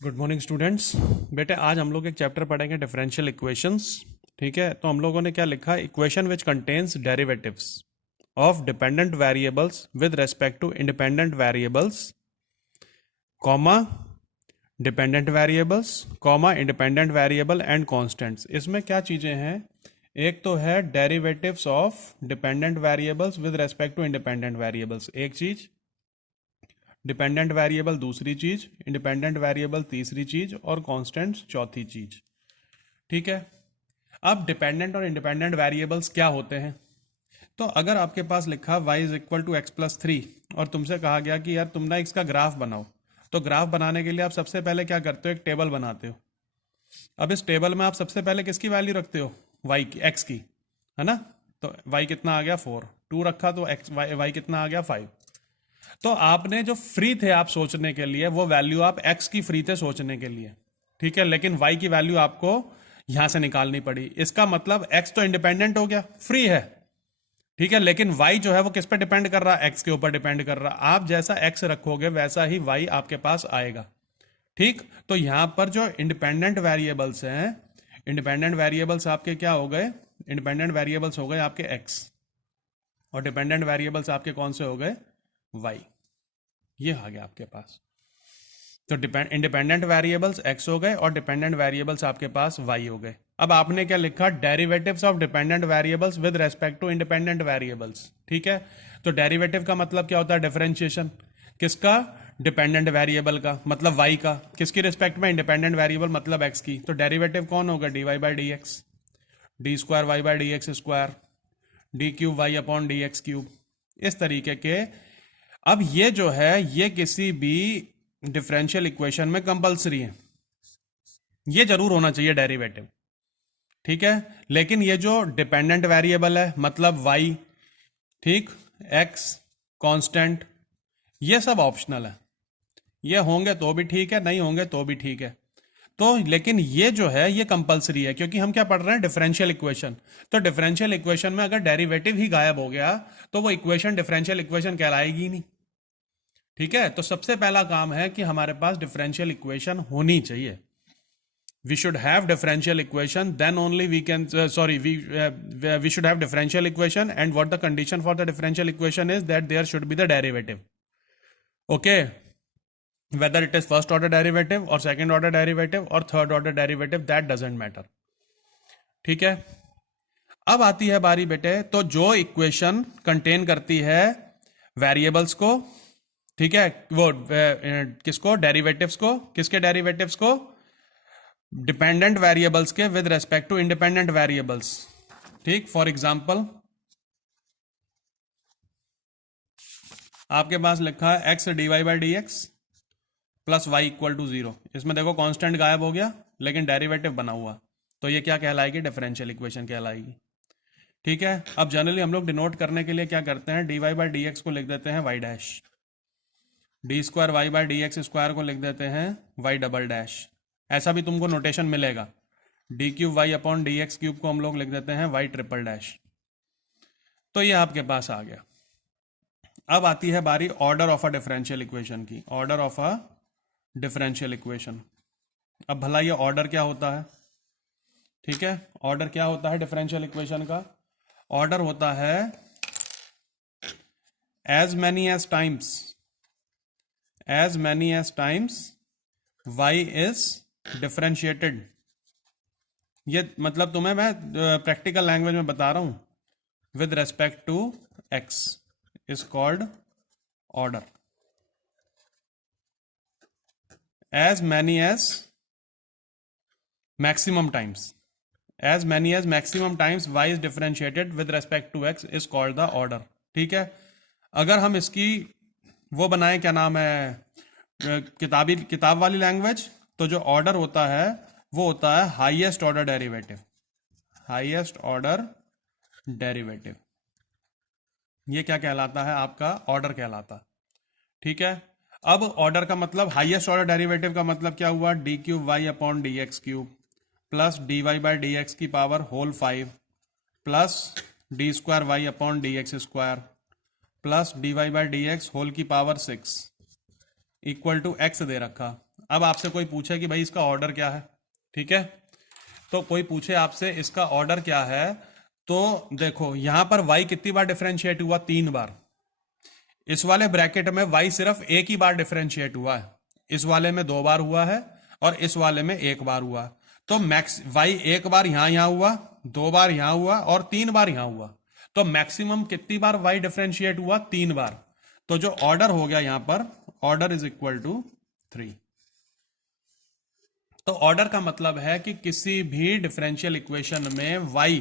Good morning students. बेटे आज हम लोग एक चैप्टर पढ़ेंगे डिफरेंशियल इक्वेशंस। ठीक है, तो हम लोगों ने क्या लिखा, equation which contains derivatives of dependent variables with respect to independent variables, comma dependent variables, comma independent variable and constants. इसमें क्या चीज़ें हैं, एक तो है derivatives of dependent variables with respect to independent variables, एक चीज़, डिपेंडेंट वेरिएबल दूसरी चीज, इंडिपेंडेंट वेरिएबल तीसरी चीज और कांस्टेंट्स चौथी चीज। ठीक है, अब डिपेंडेंट और इंडिपेंडेंट वेरिएबल्स क्या होते हैं। तो अगर आपके पास लिखा y is equal to x plus three और तुमसे कहा गया कि यार तुम ना इसका ग्राफ बनाओ, तो ग्राफ बनाने के लिए आप सबसे पहले क्या करते हो, एक टेबल बनाते हो। अब इस टेबल में आप सबसे पहले किसकी वैल्यू रखते हो, y की, x की, है ना। तो y कितना आ गया 4, 2 रखा तो x y कितना आ गया 5। तो आपने जो फ्री थे आप सोचने के लिए, वो वैल्यू आप x की फ्री थे सोचने के लिए, ठीक है, लेकिन y की वैल्यू आपको यहां से निकालनी पड़ी। इसका मतलब x तो इंडिपेंडेंट हो गया, फ्री है, ठीक है, लेकिन y जो है वो किस पे डिपेंड कर रहा है, x के ऊपर डिपेंड कर रहा है। आप जैसा x रखोगे वैसा ही y आपके पास आएगा। ठीक, तो यहां पर जो इंडिपेंडेंट वेरिएबल्स हैं, इंडिपेंडेंट वेरिएबल्स आपके क्या हो गए, इंडिपेंडेंट वेरिएबल्स हो गए आपके x, और डिपेंडेंट वेरिएबल्स आपके कौन से हो गए, y। ये आ गया आपके पास। तो इंडिपेंडेंट वेरिएबल्स x हो गए और डिपेंडेंट वेरिएबल्स आपके पास y हो गए। अब आपने क्या लिखा, derivatives of dependent variables with respect to independent variables. ठीक है, तो डेरिवेटिव का मतलब क्या होता है, डिफरेंशिएशन। किसका, डिपेंडेंट वेरिएबल का, मतलब y का, किसकी रिस्पेक्ट में, इंडिपेंडेंट वेरिएबल मतलब x की। तो डेरिवेटिव कौन होगा, dy by D x, d square y by D x square, d cube Y upon D x cube, इस तरीके के। अब ये जो है ये किसी भी डिफरेंशियल इक्वेशन में कंपलसरी है, ये जरूर होना चाहिए डेरिवेटिव, ठीक है। लेकिन ये जो डिपेंडेंट वेरिएबल है मतलब y, ठीक, x, कांस्टेंट, ये सब ऑप्शनल है। ये होंगे तो भी ठीक है, नहीं होंगे तो भी ठीक है। तो लेकिन ये जो है ये कंपलसरी है, क्योंकि हम क्या पढ़ रहे हैं, डिफरेंशियल इक्वेशन। तो डिफरेंशियल इक्वेशन में अगर डेरिवेटिव ही गायब हो गया तो वो इक्वेशन डिफरेंशियल इक्वेशन कहलाएगी नहीं। ठीक है, तो सबसे पहला काम है कि हमारे पास डिफरेंशियल इक्वेशन होनी चाहिए। We should have differential equation, then only we can we should have differential equation, and what the condition for the differential equation is that there should be the derivative. Okay, whether it is first order derivative or second order derivative or third order derivative, that doesn't matter. ठीक है, अब आती है बारी बेटे, तो जो equation contain करती है वेरिएबल्स को, ठीक है, वो किसको, डेरिवेटिव्स को, किसके डेरिवेटिव्स को, डिपेंडेंट वेरिएबल्स के with respect to independent variables. ठीक, फॉर एग्जांपल आपके पास लिखा है x d Y by D x plus Y equal to 0। इसमें देखो कांस्टेंट गायब हो गया लेकिन डेरिवेटिव बना हुआ, तो ये क्या कहलाएगी, डिफरेंशियल इक्वेशन कहलाएगी। ठीक है, अब जनरली हम लोग डिनोट करने के लिए क्या करते हैं, d Y by D x को लिख देते हैं y dash, d square y by D x square को लिख देते हैं वाई डबल डैश। ऐसा भी तुमको नोटेशन मिलेगा, d cube Y upon D x cube को हम लोग लिख देते हैं वाई ट्रिपल डैश। तो ये आपके पास आ गया। अब आती है बारी order of a differential equation की, order of a differential equation. अब भला ये ऑर्डर क्या होता है, ठीक है, ऑर्डर क्या होता है डिफरेंशियल इक्वेशन का, ऑर्डर होता है as many as times y is differentiated. ये मतलब तुम्हें मैं प्रैक्टिकल लैंग्वेज में बता रहा हूं, with respect to x is called order. As many as maximum times y is differentiated with respect to x is called the order. ठीक है, अगर हम इसकी वो बनाएं, क्या नाम है, किताब वाली लैंग्वेज, तो जो ऑर्डर होता है वो होता है highest order derivative, highest order derivative. ये क्या कहलाता है, आपका ऑर्डर कहलाता। ठीक है, अब ऑर्डर का मतलब, हाईएस्ट ऑर्डर डेरिवेटिव का मतलब क्या हुआ, D cube Y upon D x cube plus D Y by D x की power whole 5 plus D square Y upon D x square plus D Y by D X whole की power 6 equal to X दे रखा। अब आपसे कोई पूछे कि भाई इसका ऑर्डर क्या है, ठीक है, तो कोई पूछे आपसे इसका ऑर्डर क्या है, तो देखो यहां पर y कितनी बार डिफरेंशिएट हुआ, 3 बार। इस वाले ब्रैकेट में y सिर्फ एक ही बार डिफरेंशिएट हुआ है, इस वाले में 2 बार हुआ है और इस वाले में 1 बार हुआ। तो मैक्स y एक बार यहां हुआ, 2 बार यहां हुआ और 3 बार यहां हुआ। तो मैक्सिमम कितनी बार y डिफरेंशिएट हुआ, 3 बार। तो जो ऑर्डर हो गया यहां पर, ऑर्डर इज इक्वल टू 3। तो ऑर्डर का मतलब है कि किसी भी डिफरेंशियल इक्वेशन में y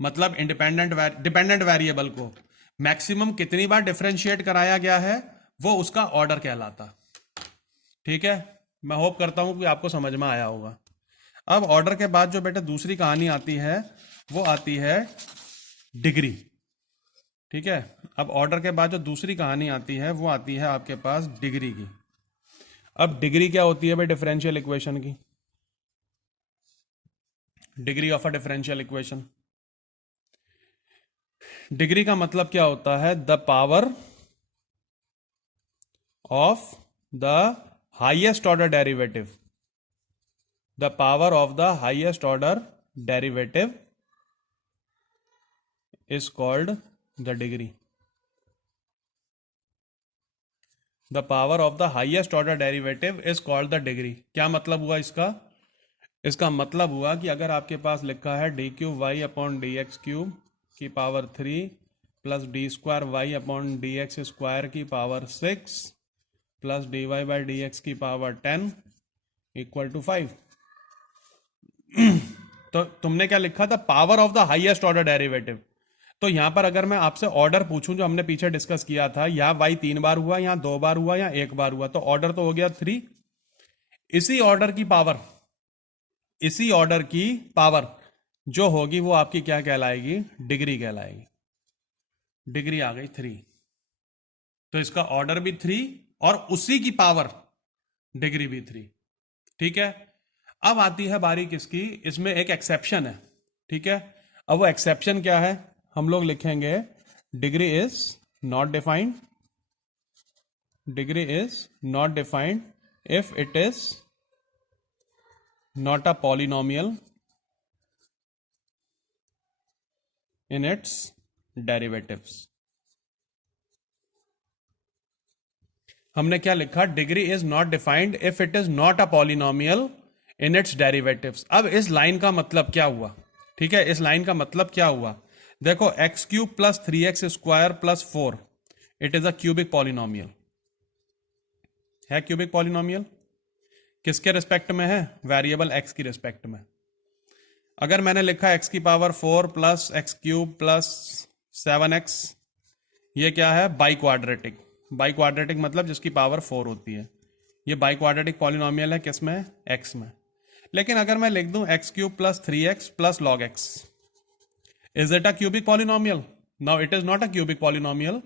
मतलब डिपेंडेंट वेरिएबल को मैक्सिमम कितनी बार डिफरेंशिएट कराया गया है, वो उसका ऑर्डर कहलाता। ठीक है, मैं होप करता हूं कि आपको समझ में आया होगा। अब ऑर्डर के बाद जो बेटा दूसरी कहानी आती है, वो आती है डिग्री। ठीक है, अब ऑर्डर के बाद जो दूसरी कहानी आती है, वो आती है आपके पास डिग्री की। अब डिग्री क्या होती है भाई डिफरेंशियल इक्वेशन की? Degree of a differential equation, degree का मतलब क्या होता है? The power of the highest order derivative, the power of the highest order derivative is called the degree. The power of the highest order derivative is called the degree. क्या मतलब हुआ इसका? इसका मतलब हुआ कि अगर आपके पास लिखा है D cube Y upon D x cube की power 3 plus D square Y upon D x square की power 6 plus D Y by D x की पावर 10 इक्वल टू 5, तो तुमने क्या लिखा था? Power of the highest order derivative. तो यहां पर अगर मैं आपसे ऑर्डर पूछूं जो हमने पीछे डिस्कस किया था, या y 3 बार हुआ, या 2 बार हुआ, या 1 बार हुआ, तो ऑर्डर तो हो गया 3। इसी ऑर्डर की पावर, इसी ऑर्डर की पावर जो होगी वो आपकी क्या कहलाएगी? डिग्री कहलाएगी। डिग्री आ गई 3, तो इसका ऑर्डर भी 3 और उसी की पावर डिग्री भी 3। ठीक है, अब आती है बारी किसकी? इसमें एक एक्सेप्शन है। ठीक है, अब वो एक्सेप्शन क्या है? हम लोग लिखेंगे degree is not defined, degree is not defined if it is not a polynomial in its derivatives. हमने क्या लिखा? Degree is not defined if it is not a polynomial in its derivatives. अब इस लाइन का मतलब क्या हुआ? ठीक है, इस लाइन का मतलब क्या हुआ? देखो x cube plus 3x square plus 4 it is a cubic polynomial है। क्यूबिक पॉलिनोमियल किसके रिस्पेक्ट में है? वेरिएबल x की रिस्पेक्ट में। अगर मैंने लिखा x की power 4 plus x cube plus 7x, ये क्या है? By quadratic. बाई क्वाड्रेटिक मतलब जिसकी पावर 4 होती है। ये बाई क्वाड्रेटिक पॉलिनोमियल है किसमें? x में। लेकिन अगर मैं लिख दूं X cube plus 3x plus log x, is it a cubic polynomial? Now it is not a cubic polynomial.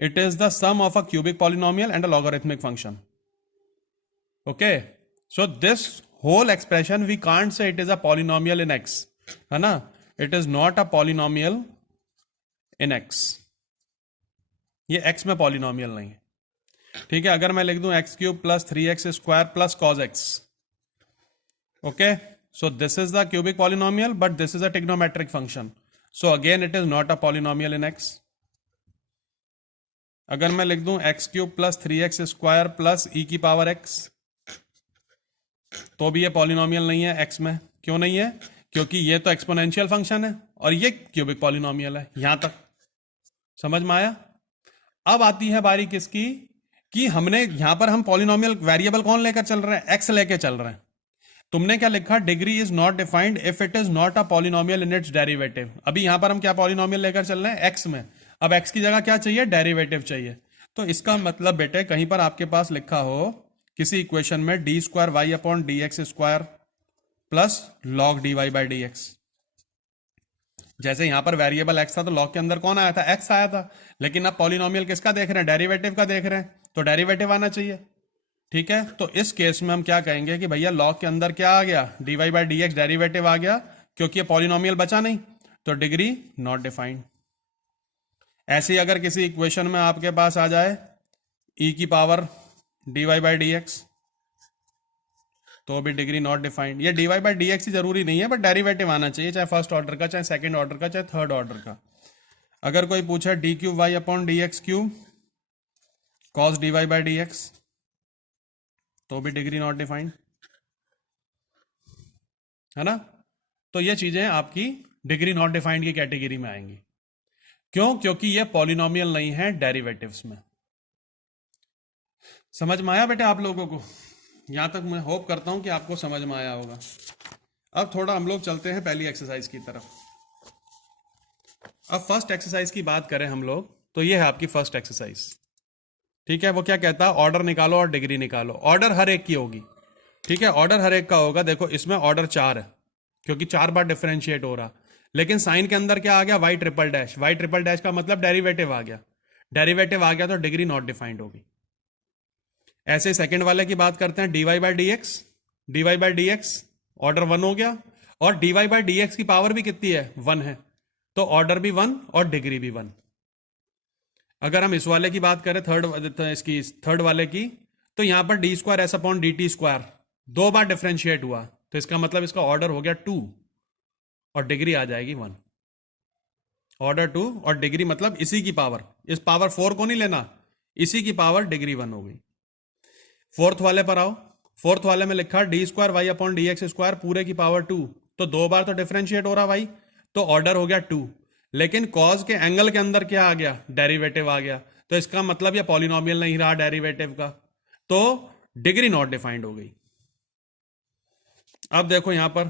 It is the sum of a cubic polynomial and a logarithmic function. Okay, so this whole expression we can't say it is a polynomial in x, है ना? It is not a polynomial in x. ये x में polynomial नहीं है। ठीक है, अगर मैं लिख दूं X cube plus 3x square plus cos x, okay, so this is the cubic polynomial but this is a trigonometric function. So again it is not a polynomial in x. अगर मैं लिख दूं X cube plus 3x square plus E की power x, तो भी ये polynomial नहीं है x में। क्यों नहीं है? क्योंकि ये तो एक्सपोनेंशियल फंक्शन है और ये क्यूबिक पॉलिनोमियल है। यहां तक समझ में आया? अब आती है बारी किसकी? कि हमने यहां पर हम पॉलिनोमियल वेरिएबल कौन लेकर चल रहे हैं? x लेकर चल रहे हैं। तुमने क्या लिखा? Degree is not defined if it is not a polynomial in its derivative. अभी यहां पर हम क्या पॉलिनोमियल लेकर चल रहे हैं? एक्स में। अब एक्स की जगह क्या चाहिए? डेरिवेटिव चाहिए। तो इसका मतलब बेटे कहीं पर आपके पास लिखा हो किसी इक्वेशन में d square Y upon D x square plus log d Y by D x. जैसे यहां पर वेरिएबल एक्स था तो लॉग के अंदर कौन आया था? एक्स आया था। लेकिन अब पॉलिनोमियल किसका देख रहे हैं? डेरिवेटिव का देख रहे हैं, तो डेरिवेटिव आना चाहिए। ठीक है, तो इस केस में हम क्या कहेंगे कि भैया लॉग के अंदर क्या आ गया? D Y by D X derivative आ गया, क्योंकि ये पॉलिनोमियल बचा नहीं, तो डिग्री नॉट डिफाइंड। ऐसे ही अगर किसी इक्वेशन में आपके पास आ जाए ई की power d Y by D x, तो भी डिग्री नॉट डिफाइंड। ये dy बाई डी एक्स ही जरूरी नहीं है, बट डेरिवेटिव आना चाहिए, चाहे फर्स्ट ऑर्डर का, चाहे सेकंड ऑर्डर का, चाहे थर्ड ऑर्डर का। अगर कोई पूछा d cube Y upon D x cube cos d Y by D x, तो भी डिग्री नॉट डिफाइंड, है ना। तो ये चीजें आपकी डिग्री नॉट डिफाइंड की कैटेगरी में आएंगी। क्यों? क्योंकि ये पॉलिनोमियल नहीं है डेरिवेटिव्स में। समझ में आया बेटे आप लोगों को? यहां तक मैं होप करता हूं कि आपको समझ में आया होगा। अब थोड़ा हम लोग चलते हैं पहली एक्सरसाइज की तरफ। अब फर्स्ट एक्सरसाइज की बात करें हम लोग, तो ये है आपकी फर्स्ट एक्सरसाइज। ठीक है, वो क्या कहता है? ऑर्डर निकालो और डिग्री निकालो। ऑर्डर हर एक की होगी, ठीक है, ऑर्डर हर एक का होगा। देखो इसमें ऑर्डर 4 है, क्योंकि 4 बार डिफरेंशिएट हो रहा, लेकिन साइन के अंदर क्या आ गया? Y triple dash. Y triple dash का मतलब डेरिवेटिव आ गया, डेरिवेटिव आ गया तो डिग्री नॉट डिफाइंड होगी। ऐसे सेकंड वाले की बात करते हैं, d Y by D x. D Y by D x order 1 हो गया, और d Y by D x की पावर भी कितनी है? 1 है, तो ऑर्डर भी 1 और डिग्री भी 1। अगर हम इस वाले की बात करें, थर्ड वाले की, तो यहां पर D square S upon D T square 2 बार डिफरेंशिएट हुआ, तो इसका मतलब इसका ऑर्डर हो गया 2 और डिग्री आ जाएगी 1। ऑर्डर 2 और डिग्री मतलब इसी की पावर, इस पावर 4 को नहीं लेना, इसी की पावर डिग्री 1 हो गई। फोर्थ वाले पर आओ। फोर्थ वाले में लिखा d square Y upon D x square पूरे की पावर 2, तो 2 बार तो डिफरेंशिएट हो रहा भाई, तो ऑर्डर हो गया 2। लेकिन कॉज के एंगल के अंदर क्या आ गया? डेरिवेटिव आ गया, तो इसका मतलब ये पॉलिनोमियल नहीं रहा डेरिवेटिव का, तो डिग्री नॉट डिफाइंड हो गई। अब देखो यहां पर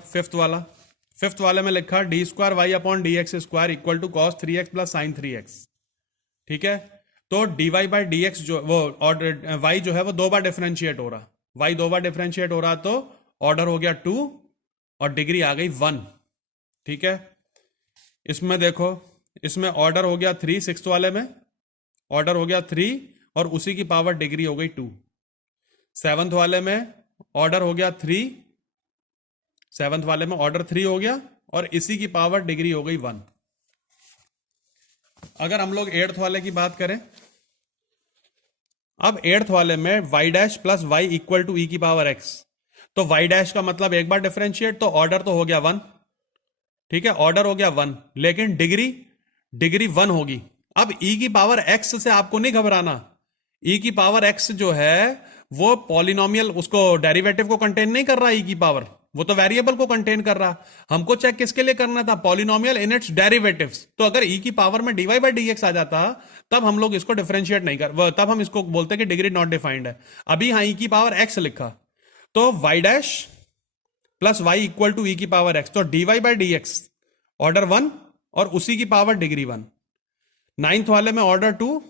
फिफ्थ वाले में लिखा d square Y upon D x square equal to cos 3x plus sine 3x। ठीक है, तो D Y by D x जो वो ऑर्डर वाई जो है वो 2 बार डिफरेंशिएट हो रहा, वाई 2 बार डिफरेंशिएट हो रहा, तो ऑर्डर हो गया 2 और डिग्री आ गई 1। ठीक है, इसमें देखो, इसमें ऑर्डर हो गया 3, सिक्स्थ वाले में ऑर्डर हो गया 3 और उसी की पावर डिग्री हो गई 2। सेवंथ वाले में ऑर्डर हो गया 3, सेवंथ वाले में ऑर्डर 3 हो गया और इसी की पावर डिग्री हो गई 1। अगर हम लोग एट्थ वाले की बात करें, अब एट्थ वाले में Y dash plus Y equal to E की पावर एक्स, तो वाई डैश का मतलब एक बार डिफरेंशिएट, तो ऑर्डर तो हो गया 1। ठीक है, ऑर्डर हो गया 1, लेकिन डिग्री 1 होगी। अब ई की पावर एक्स से आपको नहीं घबराना, ई की पावर एक्स जो है वो पॉलिनोमियल, उसको डेरिवेटिव को कंटेन नहीं कर रहा, ई की पावर वो तो वेरिएबल को कंटेन कर रहा। हमको चेक किसके लिए करना था? Polynomial in its derivatives. तो अगर ई की पावर में डीवाई बाई डी एक्स आ जाता, तब हम लोग इसको डिफरेंशिएट नहीं कर, तब हम इसको बोलते कि डिग्री नॉट डिफाइंड है। अभी हाँ ई की पावर एक्स लिखा, तो Y dash plus Y equal to E की पावर एक्स, तो D Y by D x order 1 और उसी की पावर डिग्री 1। नाइन्थ वाले में ऑर्डर 2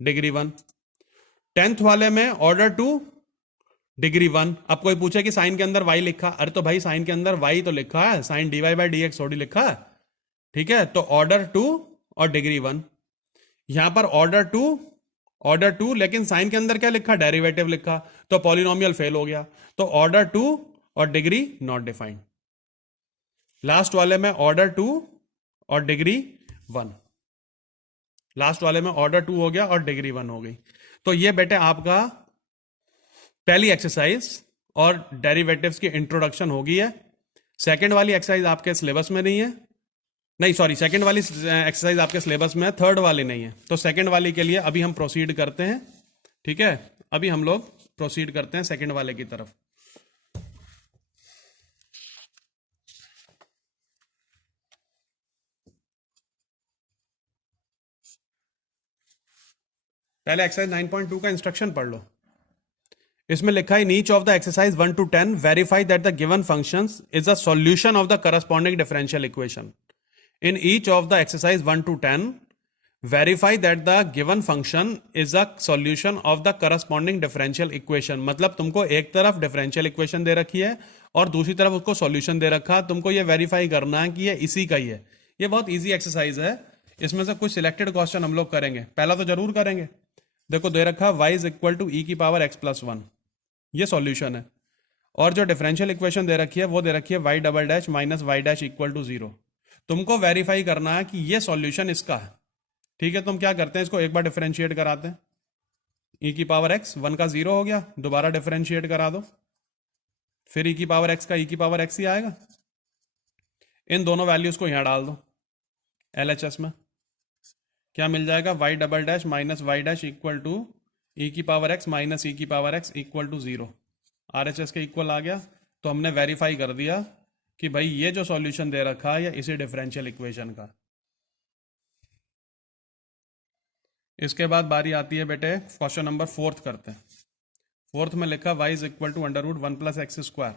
डिग्री 1। टेंथ वाले में ऑर्डर 2 डिग्री 1। अब कोई पूछे कि साइन के अंदर y लिखा, अरे तो भाई साइन के अंदर y तो लिखा है, sine d Y by D x थोड़ी लिखा है। ठीक है, तो ऑर्डर 2 और डिग्री 1। यहां पर ऑर्डर 2 लेकिन साइन के अंदर क्या लिखा? डेरिवेटिव लिखा, तो पॉलिनोमियल फेल हो गया, तो ऑर्डर 2 और डिग्री नॉट डिफाइंड। लास्ट वाले में ऑर्डर 2 और डिग्री 1। लास्ट वाले में ऑर्डर 2 हो गया और डिग्री 1 हो गई। तो ये बेटे आपका पहली एक्सरसाइज और डेरिवेटिव्स की इंट्रोडक्शन हो गई है। सेकंड वाली एक्सरसाइज आपके सिलेबस में नहीं है, नहीं सॉरी, सेकंड वाली एक्सरसाइज आपके सिलेबस में है, थर्ड वाली नहीं है। तो सेकंड वाली के लिए अभी हम प्रोसीड करते हैं। ठीक है, अभी हम लोग प्रोसीड करते हैं सेकंड वाले की तरफ। पहले एक्सरसाइज 9.2 का इंस्ट्रक्शन पढ़ लो। इसमें लिखा है, in each of the exercise 1 to 10 verify that the given functions is a solution of the corresponding differential equation. In each of the exercise 1 to 10 verify that the given function is a solution of the corresponding differential equation. मतलब तुमको एक तरफ differential equation दे रखी है और दूसरी तरफ उसको सॉल्यूशन दे रखा, तुमको ये वेरीफाई करना है कि ये इसी का ही है। ये बहुत ईजी एक्सरसाइज है, इसमें से कुछ सिलेक्टेड क्वेश्चन हम लोग करेंगे, पहला तो जरूर करेंगे। देखो दे रखा y is equal to E की पावर x प्लस 1, ये सॉल्यूशन है। और जो डिफरेंशियल इक्वेशन दे रखी है वो दे रखी है y double dash minus Y dash equal to 0। तुमको वेरीफाई करना है कि ये सॉल्यूशन इसका है। ठीक है, तुम क्या करते हैं, इसको एक बार डिफरेंशिएट कराते हैं, e की पावर x 1 का 0 हो गया, दोबारा डिफरेंशिएट करा दो, फिर ई की पावर एक्स का ई की पावर एक्स ही आएगा। इन दोनों वैल्यूज को यहां डाल दो LHS में, क्या मिल जाएगा, Y double dash minus Y dash equal to E की पावर एक्स माइनस ई की power X equal to 0। RHS के इक्वल आ गया। तो हमने वेरीफाई कर दिया कि भाई ये जो सॉल्यूशन दे रखा है या इसी डिफरेंशियल इक्वेशन का। इसके बाद बारी आती है बेटे क्वेश्चन नंबर 4 करते हैं। 4 में लिखा y is equal to under root 1 plus x square,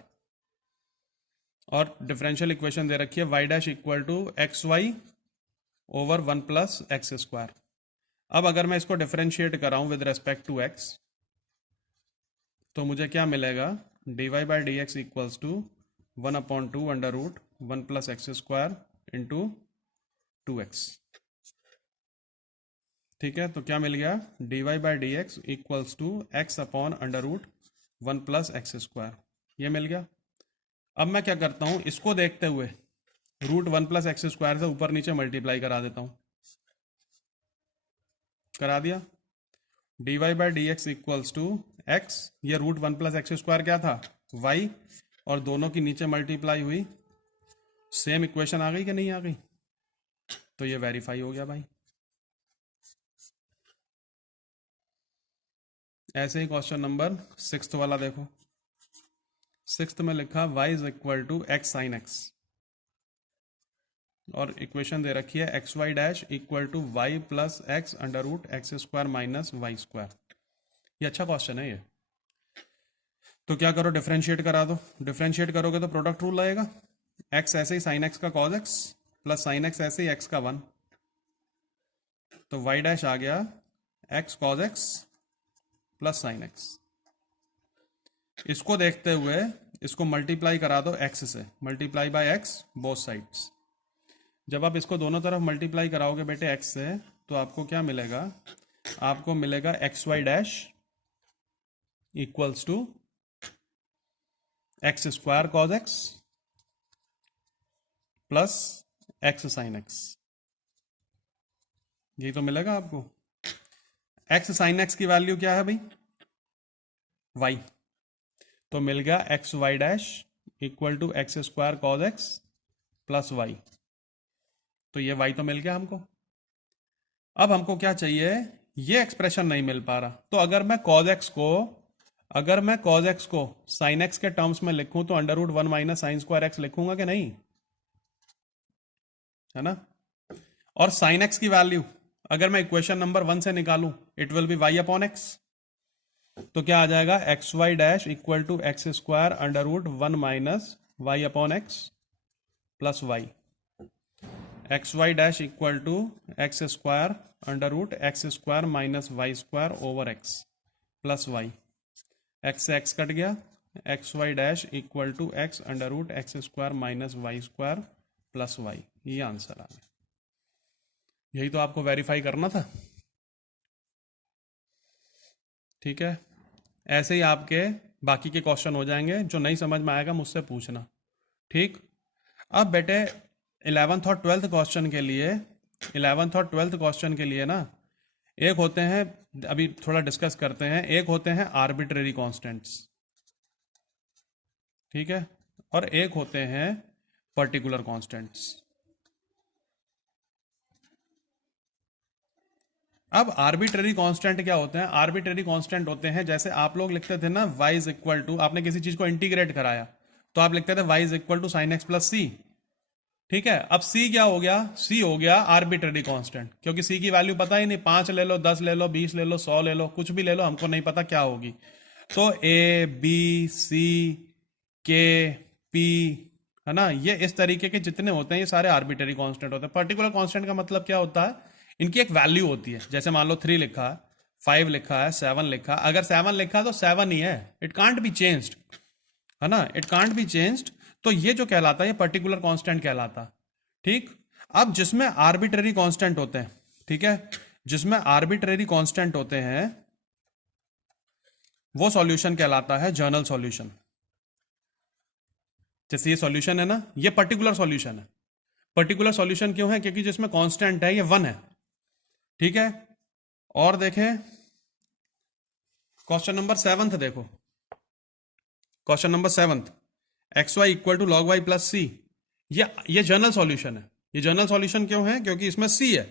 और डिफरेंशियल इक्वेशन दे रखी है y dash equal to X Y over 1 plus x square. अब अगर मैं इसको डिफरेंशिएट कराऊं विद रेस्पेक्ट टू x, तो मुझे क्या मिलेगा, dy by D x equals to 1/2 under root 1 plus x square into 2x। ठीक है, तो क्या मिल गया, dy by D x equals to x upon under root 1 plus x square, ये मिल गया। अब मैं क्या करता हूं, इसको देखते हुए रूट 1 प्लस एक्स स्क्वायर से ऊपर नीचे मल्टीप्लाई करा देता हूं। करा दिया, dy by D x equals to x, ये रूट 1 प्लस एक्स स्क्वायर क्या था, y, और दोनों की नीचे मल्टीप्लाई हुई, सेम इक्वेशन आ गई कि नहीं आ गई, तो ये वेरीफाई हो गया भाई। ऐसे ही क्वेश्चन नंबर 6 वाला देखो। 6 में लिखा y is equal to x sine x, और इक्वेशन दे रखी है x y dash equal to y plus x under root x square minus y square. ये अच्छा क्वेश्चन है ये। तो क्या करो, डिफरेंशिएट करा दो। डिफरेंशिएट करोगे तो प्रोडक्ट रूल लगेगा, एक्स ऐसे ही साइन एक्स का cause x plus sine x ऐसे ही एक्स का 1, तो वाई डैश आ गया x cos x plus sine x. इसको देखते हुए इसको मल्टीप्लाई करा दो एक्स से, multiply by x both sides. जब आप इसको दोनों तरफ मल्टीप्लाई कराओगे बेटे एक्स से, तो आपको क्या मिलेगा, आपको मिलेगा x y dash equals to x square cos x plus x sine x, यही तो मिलेगा आपको। एक्स साइन एक्स की वैल्यू क्या है भाई, वाई, तो मिल गया x y dash equal to x square cos x plus y, तो ये वाई तो मिल गया हमको। अब हमको क्या चाहिए, ये एक्सप्रेशन नहीं मिल पा रहा, तो अगर मैं कॉज एक्स को साइन एक्स के टर्म्स में लिखूं तो under root 1 minus sine square x लिखूंगा कि नहीं, है ना। और साइन एक्स की वैल्यू अगर मैं इक्वेशन नंबर 1 से निकालूं, it will be y upon x, तो क्या आ जाएगा, x y dash equal to x square under root 1 minus y upon x plus y, x y dash equal to x square under root x square minus y square over x plus y, x से x cut गया, x y dash equal to x under root x square minus y square plus y, ये answer आ गया। यही तो आपको verify करना था। ठीक है, ऐसे ही आपके बाकी के क्वेश्चन हो जाएंगे, जो नहीं समझ में आएगा मुझसे पूछना। ठीक, अब बेटे 11th और 12th क्वेश्चन के लिए, 11th और 12th क्वेश्चन के लिए ना, एक होते हैं, अभी थोड़ा डिस्कस करते हैं, एक होते हैं आर्बिट्रेरी कांस्टेंट्स, ठीक है, और एक होते हैं पर्टिकुलर कांस्टेंट्स। अब आर्बिट्रेरी कांस्टेंट क्या होते हैं, आर्बिट्रेरी कांस्टेंट होते हैं, जैसे आप लोग लिखते थे ना y इज इक्वल टू, आपने किसी चीज को इंटीग्रेट कराया तो आप लिखते थे y is equal to sine X plus C. ठीक है, अब c क्या हो गया, c हो गया आर्बिट्रेरी कांस्टेंट, क्योंकि c की वैल्यू पता ही नहीं, 5 ले लो, 10 ले लो, 20 ले लो, 100 ले लो, कुछ भी ले लो, हमको नहीं पता क्या होगी। तो a b c k p, है ना, ये इस तरीके के जितने होते हैं ये सारे आर्बिट्रेरी कांस्टेंट होते हैं। पर्टिकुलर कांस्टेंट का मतलब क्या होता है, इनकी एक वैल्यू होती है, जैसे मान लो 3 लिखा है, 5 लिखा है, 7 लिखा है, अगर 7 लिखा है तो 7 ही है, इट कांट बी चेंज्ड, है ना, इट कांट बी चेंज्ड। तो ये जो कहलाता है ये पर्टिकुलर कांस्टेंट कहलाता। ठीक, अब जिसमें आर्बिट्रेरी कांस्टेंट होते हैं, ठीक है, जिसमें आर्बिट्रेरी कांस्टेंट होते हैं वो सॉल्यूशन कहलाता है जर्नल सॉल्यूशन। जैसे ये सॉल्यूशन है ना, ये पर्टिकुलर सॉल्यूशन है। पर्टिकुलर सॉल्यूशन क्यों है, क्योंकि जिसमें कांस्टेंट है ये 1 है। ठीक है, और देखें क्वेश्चन नंबर 7 देखो, question number 7 X Y equal to log Y plus C, ये जनरल सॉल्यूशन है। ये जनरल सॉल्यूशन क्यों है? क्योंकि इसमें सी है,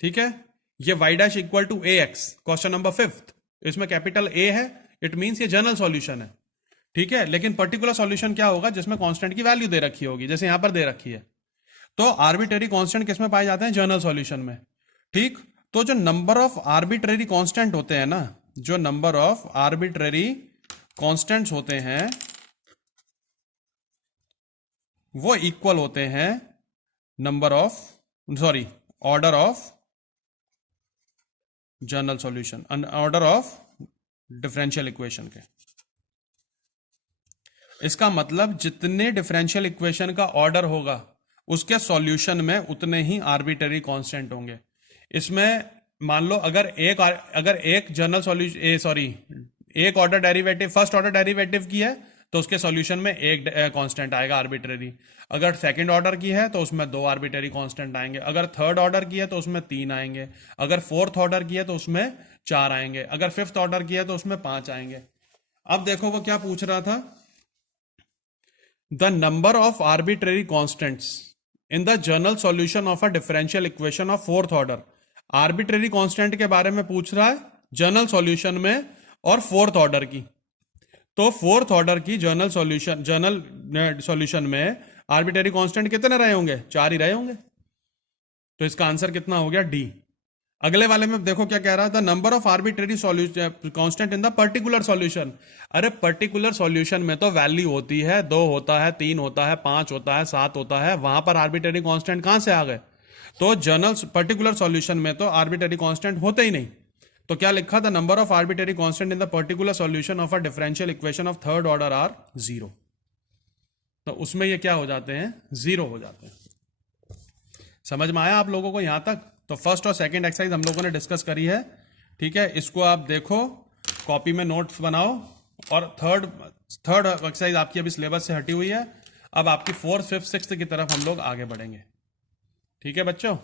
ठीक है। ये y dash equal to a x, question number 5, इसमें कैपिटल ए है, इट मीन्स ये जनरल सॉल्यूशन है, ठीक है। लेकिन पर्टिकुलर सॉल्यूशन क्या होगा? जिसमें कांस्टेंट की वैल्यू दे रखी होगी, जैसे यहां पर दे रखी है। तो आर्बिट्रेरी कांस्टेंट किस में पाए जाते हैं? जनरल सॉल्यूशन में, ठीक। तो जो नंबर ऑफ आर्बिट्रेरी कांस्टेंट होते हैं ना, जो नंबर ऑफ आर्बिट्रेरी कांस्टेंट्स होते हैं वो इक्वल होते हैं number of, sorry, order of general solution, order of differential equation के। इसका मतलब जितने डिफरेंशियल इक्वेशन का ऑर्डर होगा उसके सॉल्यूशन में उतने ही आर्बिट्रेरी कांस्टेंट होंगे। इसमें मान लो अगर एक जनरल सॉल्यूशन, एक order derivative, first order derivative की है तो उसके सॉल्यूशन में एक कांस्टेंट आएगा आर्बिट्रेरी। अगर सेकंड ऑर्डर की है तो उसमें 2 आर्बिट्रेरी कांस्टेंट आएंगे। अगर थर्ड ऑर्डर की है तो उसमें 3 आएंगे। अगर फोर्थ ऑर्डर की है तो उसमें 4 आएंगे। अगर फिफ्थ ऑर्डर की है तो उसमें 5 आएंगे। अब देखो वो क्या पूछ रहा था, the number of arbitrary constants in the general solution of a differential equation of fourth order. Arbitrary constant के बारे में पूछ रहा है जनरल सॉल्यूशन में और फोर्थ ऑर्डर की। तो फोर्थ ऑर्डर की जनरल सॉल्यूशन में आर्बिट्रेरी कांस्टेंट कितने रहे होंगे? 4 ही रहे होंगे। तो इसका आंसर कितना हो गया? डी। अगले वाले में देखो क्या कह रहा था, number of arbitrary solution constant in the particular solution. अरे पर्टिकुलर सॉल्यूशन में तो वैल्यू होती है, 2 होता है, 3 होता है, 5 होता है, 7 होता है, वहां पर आर्बिट्रेरी कांस्टेंट कहां से आ गए? तो जनरल पर्टिकुलर सॉल्यूशन में तो आर्बिट्रेरी कांस्टेंट होते ही नहीं। तो क्या लिखा था? Number of arbitrary constant in the particular solution of a differential equation of third order are 0। तो उसमें ये क्या हो जाते हैं? 0 हो जाते हैं। समझ में आया आप लोगों को यहां तक? तो फर्स्ट और सेकंड एक्सरसाइज हम लोगों ने डिस्कस करी है, ठीक है। इसको आप देखो, कॉपी में नोट्स बनाओ। और थर्ड एक्सरसाइज आपकी अभी सिलेबस से हटी हुई है। अब आपकी 4th, 5th, 6th की तरफ हम लोग आगे बढ़ेंगे, ठीक है बच्चों।